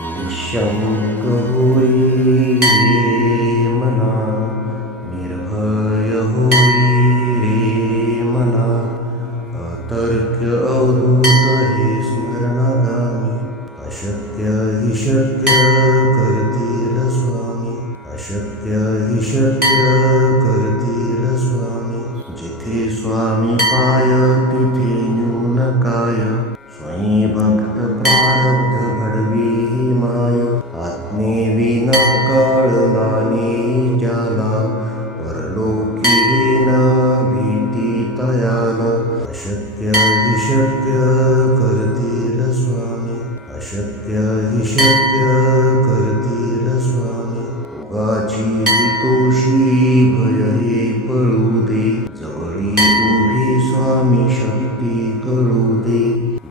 निशंक होई रे मना, निर्भय होई रे मना, अतर्क्य अवधूत हे स्मरणगामी, अशक्य हि शक्य करतील स्वामी, अशक्य हि शक्य करतील स्वामी. जिथे स्वामी पाय तिथे न्यून काय, स्वयं भक्त प्रारब्ध घडवी ही माय. आत्मेविन कळलानी ज्याला, परलोकी न भीती तयाला. अशक्य हि शक्य करतील स्वामी, अशक्य हि शक्य करतील स्वामी. उगाची भीतोषी भय हे पळू दे, जवळी उभी स्वामी शक्ती कळू दे.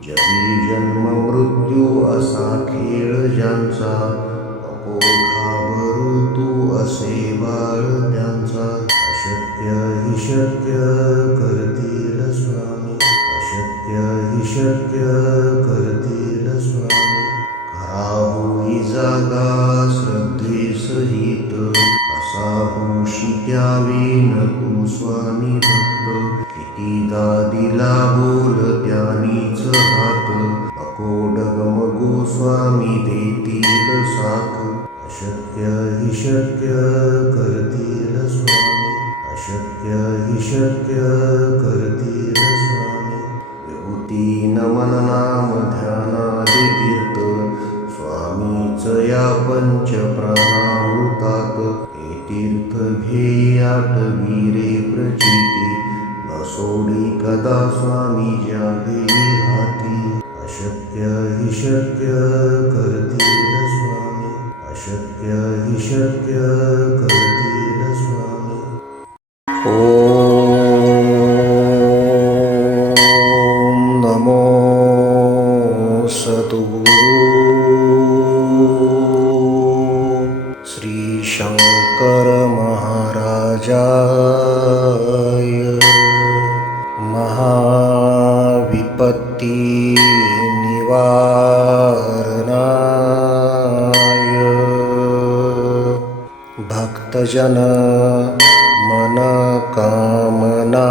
जगी जन्म मृत्यू असा खेळ ज्यांचा, नको घाबरू तू असे बाळ त्यांचा. अशक्य हि शक्य करतील स्वामी, अशक्य हि शक्य करतील स्वामी. खरा होई जागा श्रद्धे सहित, असा होशी द्यावी न तू स्वामी भक्त. कितीदा दिला बोल त्यानीच हात, नको डगमगू स्वामी देतील साथ. अशक्य हि शक्य करतील स्वामी, अशक्य हि शक्य करतील स्वामी. विभूती नमन नाम ध्यानादि तीर्थ, स्वामीच या पंच प्राणामृतात. हे तीर्थ घेई आठवी रे प्रचिती, न सोडी कदा स्वामी ज्या घेई हाती. अशक्य हि शक्य करतील स्वामी, अशक्य हि शक्य करतील स्वामी. ओम नमो सद्गुरु श्री शंकर महाराजाय. महाविपत्ती निवारणाय, भक्तजन मन कामना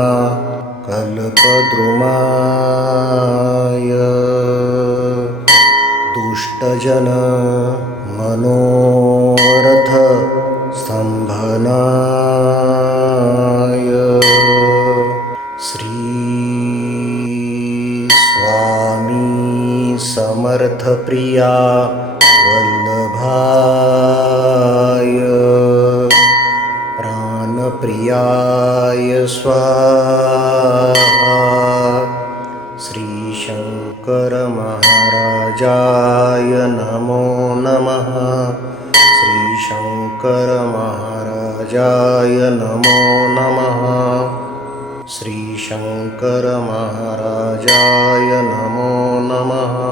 कल्पद्रुमाय. दुष्टजन मनोरथ स्तंभनाय. श्री स्वामी समर्थ प्रिया वल्लभाय, प्राणप्रियाय स्वाहा. श्री शंकर महाराजाय नमो नमः, श्री शंकर महाराजाय नमो नमः, श्री शंकर महाराजाय नमो नमः.